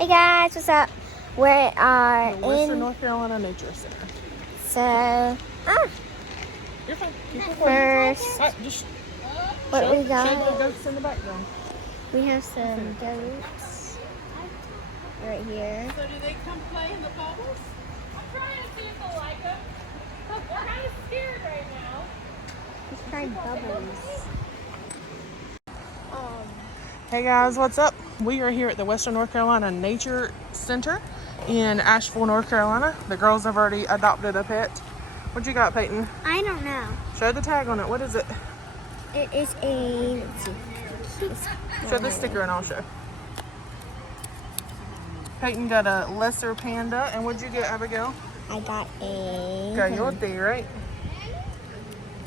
Hey guys, what's up? We are The Western in North Carolina Nature Center. so You're fine. Keep recording. first Just what show we the got. goats in the background. We have some goats right here. So do they come play in the bubbles? I'm trying to see if they like them. They're kind of scared right now. Let's try bubbles. Hey guys, what's up? We are here at the Western North Carolina Nature Center in Asheville, North Carolina. The girls have already adopted a pet. What you got, Payton? I don't know. Show the tag on it. What is it? It is a. Let's see. Show the sticker and I'll show. Payton got a lesser panda. And what'd you get, Abigail? I got a Coyote, right?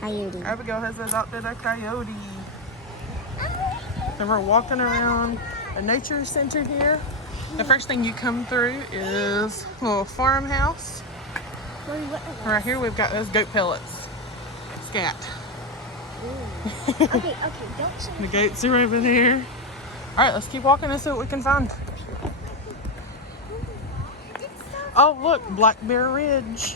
coyote. Abigail has adopted a coyote. And we're walking around a nature center here. The first thing you come through is a little farmhouse. Right here we've got those goat pellets. Scat. Okay, don't show The goats are over there. All right, let's keep walking and see what we can find. Oh, look, Black Bear Ridge.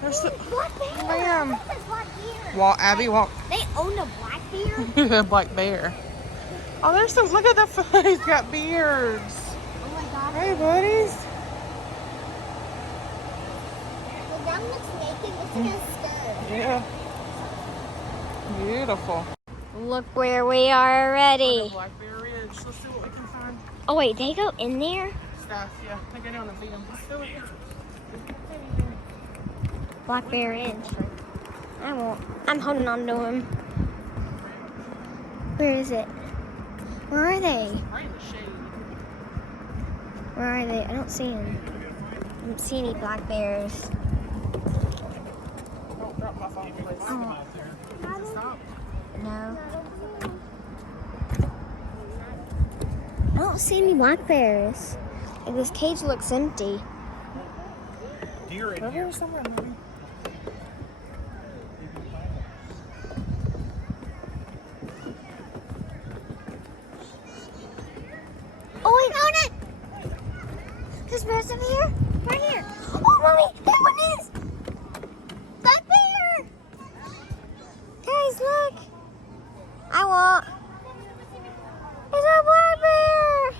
There's the ma'am. Walk, Abby, walk. They own a black bear? Black bear. Oh, there's some. Look at the. He's got beards. Oh my god. Hey, buddies. The one looks naked. Looks like a skirt. Yeah. Beautiful. Look where we are already. Black Bear Ridge. Let's see what we can find. Oh wait, they go in there? Stuff, yeah. I think I know to feed them. Let's see what we can. Black Bear Ridge. I won't. I'm holding on to him. Where is it? Where are they? Right in the shade. Where are they? I don't see them. I don't see any black bears. Don't drop my phone, please. Oh. Does it stop? No. I don't see any black bears. Like, this cage looks empty. Deer in Over here. here somewhere, maybe. Oh, I found it! There's bears over here. Right here. Oh, mommy, that one is! Black bear! Guys, look. I want. It's a black bear!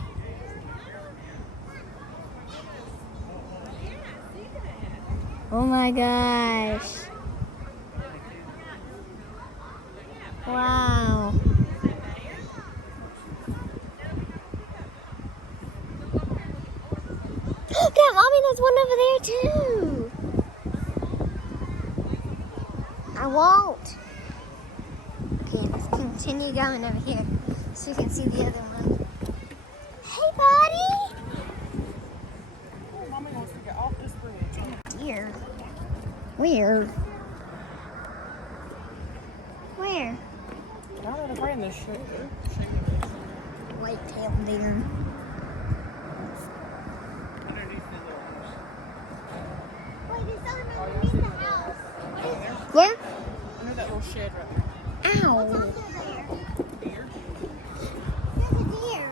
Oh my gosh. Wow. Yeah, mommy, there's one over there too. I won't. Okay, let's continue going over here so you can see the other one. Hey, buddy. Oh, Mommy wants to get off this bridge. Deer. Where? Where? Down over in this shade. White-tailed deer. Wait, there's other one underneath the house. What is it? Where? Under that little shed right there. Ow. Deer? There's a deer.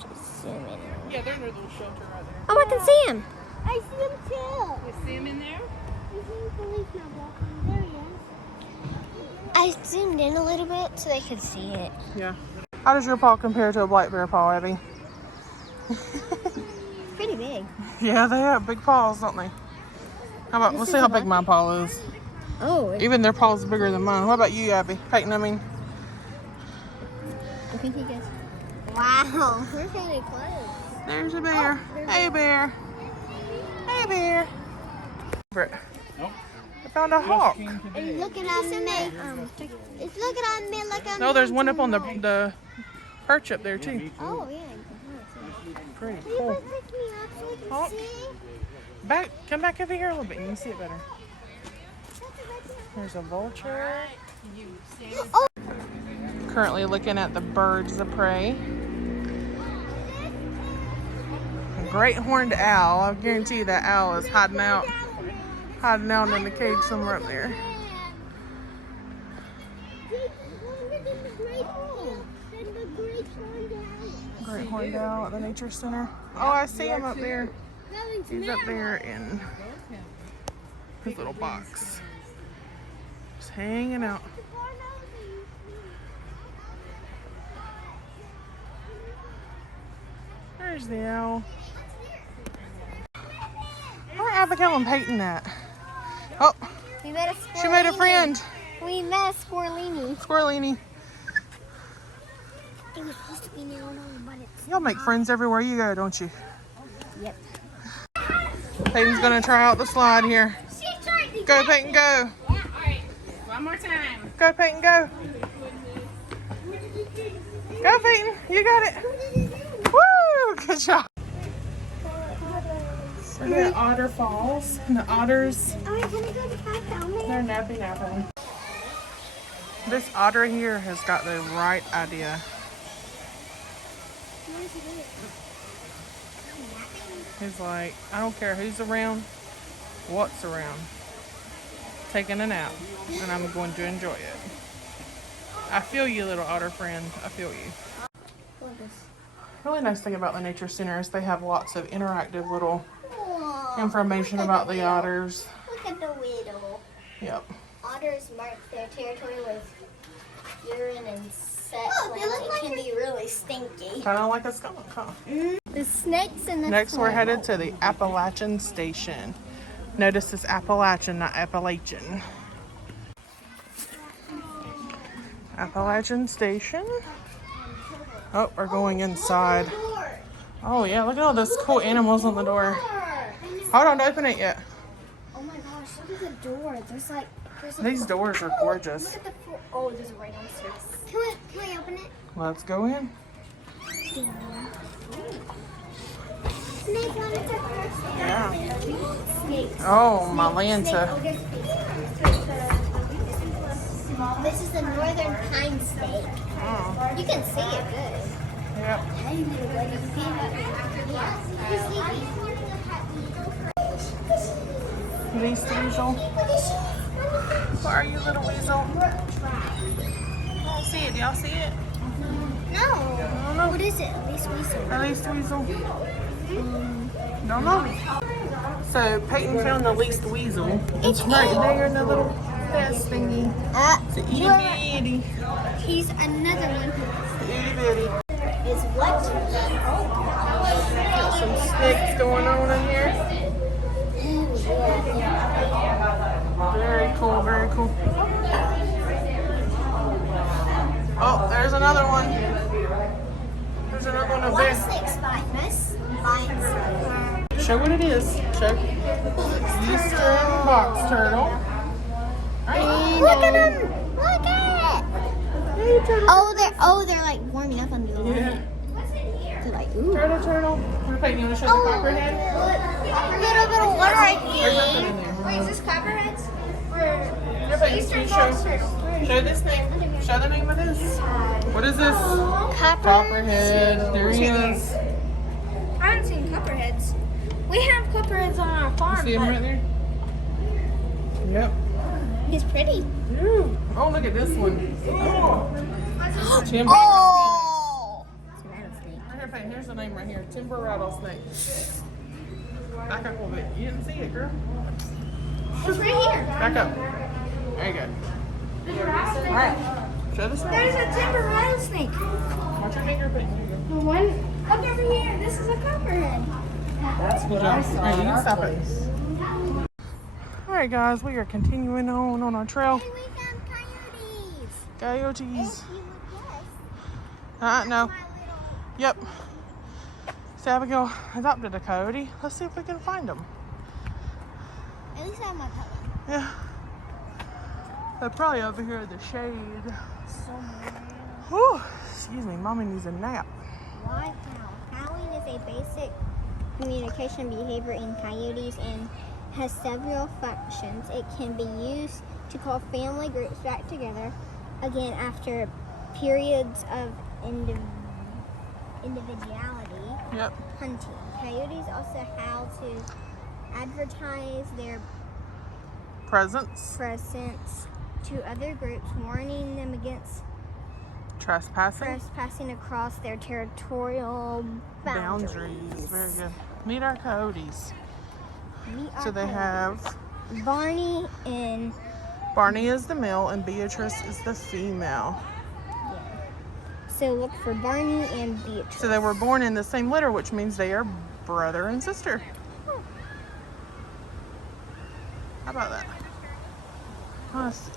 Just zoom in. Yeah, they're in their little shelter right there. Oh, I can see him. I see him too. You see them in there? There he is. I zoomed in a little bit so they could see it. Yeah. How does your paw compare to a black bear paw, Abby? Pretty big. Yeah, they have big paws, don't they? How about, let's see how big my paw is. Oh, Even their paw's bigger than mine. What about you, Abby? Payton, I mean. I think he gets. Wow, we're really close. There's a bear. Hey, bear. Hey, bear. Nope. I found a hawk. It's looking at me. It's looking at me like I'm. No, there's one up on the perch up there, too. Oh, yeah. Pretty Will you cool. please pick me up so you Hawk. can see? Come back over here a little bit. You can see it better. There's a vulture. Oh. Currently looking at the birds of prey. A great horned owl. I guarantee you that owl is hiding out in the cage somewhere up there. Great Bighorn down at the nature center. Oh, I see him up there. He's up there in his little box. Just hanging out. There's the owl. Where are Abigail and Payton at? Oh, We met a she made a friend. We met a squirrelini. Squirrelini. It was supposed to be now, but it's Y'all make friends everywhere you go, don't you? Yep. Peyton's gonna try out the slide here. Go, Peyton, go. Alright, one more time. Go, Peyton, go. Go, Peyton. You got it. Woo! Good job. We're at Otter Falls. And the otters, Oh, I'm gonna go to Five Thousand. they're napping. This otter here has got the right idea. He's like, I don't care who's around, what's around. Taking a nap, and I'm going to enjoy it. I feel you, little otter friend. I feel you. Really nice thing about the nature center is they have lots of interactive little information about the otters. Look at the widow. Yep. Otters mark their territory with urine and set. It can be really stinky. Kind of like a skunk, huh? The snakes and the Next, we're headed to the Appalachian Station. Notice it's Appalachian, not Appalachian. Appalachian Station. Oh, we're going inside. Oh yeah, look at all those cool animals on the door. Hold on, don't open it yet. Oh my gosh, look at the door. There's like These doors are gorgeous. Look at the oh, there's a rhinoceros. Can we open it? Let's go in. Snake one is our first. Yeah. Snakes. Oh, my Lanta. This is the northern pine snake. Oh, You can see it good. yep. Least weasel. Where are you, little weasel? I don't see it. Do y'all see it? No. What is it? At least weasel. The least weasel? Don't know. So Peyton found the least weasel. It's right there in the little fast thingy. It's an itty bitty. He's another one. Itty bitty. Is what? Got some snakes going on in here. Very cool, very cool. Oh, there's another one. There's another one over What there. snakes bite, miss? Bites. Show what it is. Show. Eastern box turtle. Look at them! Look at it! Oh, they're like warming up on the other. Yeah. They're like, ooh. Turtle. Peyton, you want to show the copperhead? A little bit of water, I There's nothing in think. there. Wait, is this copperheads? Yeah, Peyton, can you show this name. Show the name of this. What is this? Copperhead. There he is. I haven't seen copperheads. We have copperheads on our farm. See him right there? Yep. He's pretty. Ooh. Oh, look at this one. Oh. Timber. Oh! It's a rattlesnake. Right here, Peyton, here's the name right here. Timber rattlesnake. Back up a little bit. You didn't see it, girl. It's right here. Back up. There you go. Alright. Show this one. There's a timber rattlesnake. Watch your finger, Peyton. The one. Look over here. This is a copperhead. That's what I saw. Right, you can stop it. Alright, guys, we are continuing on our trail. Hey, we found coyotes. Coyotes. If you would guess. No. My little. Yep. So Abigail adopted a coyote. Let's see if we can find them. At least I have my pet one. Yeah. They're probably over here in the shade. Whew. Excuse me, Mommy needs a nap. Why howl? Howling is a basic communication behavior in coyotes and has several functions. It can be used to call family groups back together again after periods of individuality. Yep. Hunting. Coyotes also howl to advertise their Presents. presence to other groups, warning them against trespassing across their territorial boundaries. Very good. Meet our coyotes. So they coyotes. have Barney and Barney is the male and Beatrice is the female. so look for Barney and Beatrice. So they were born in the same litter, which means they are brother and sister. How about that? Let's see.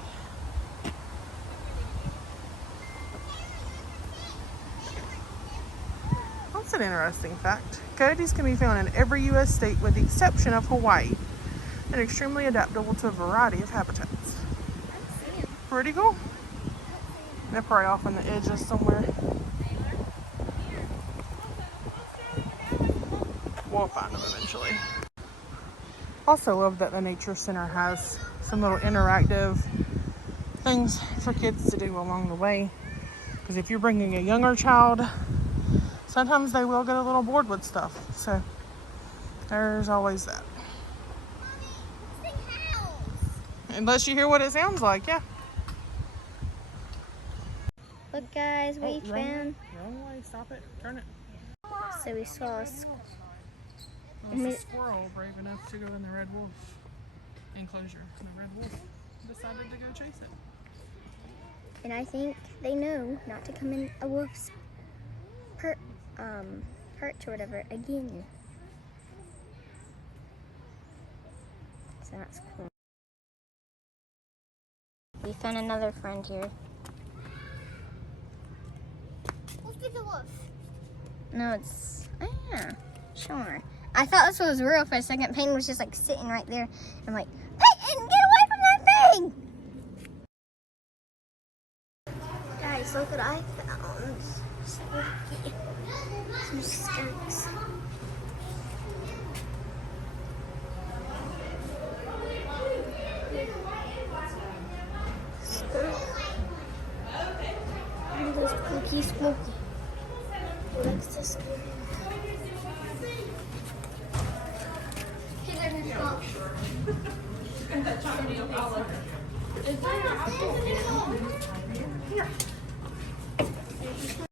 That's an interesting fact. Coyotes can be found in every U.S. state with the exception of Hawaii and extremely adaptable to a variety of habitats. Pretty cool. They're probably off on the edges somewhere. We'll find them eventually. Also love that the Nature Center has some little interactive things for kids to do along the way. Because if you're bringing a younger child, sometimes they will get a little bored with stuff. So there's always that. Unless you hear what it sounds like, yeah. Look, guys, we found. Wrong way, stop it, turn it. So we saw a There's a squirrel brave enough to go in the red wolf enclosure. The red wolf decided to go chase it. and I think they know not to come in a wolf's perch or whatever again. So that's cool. We found another friend here. Let's get the wolf. No, it's, oh yeah, sure. I thought this was real for a second. Payton was just like sitting right there. I'm like, Payton, get away from that thing! Guys, look what I found. Some skunks. And those cookie smoky. Likes to scare him. Is there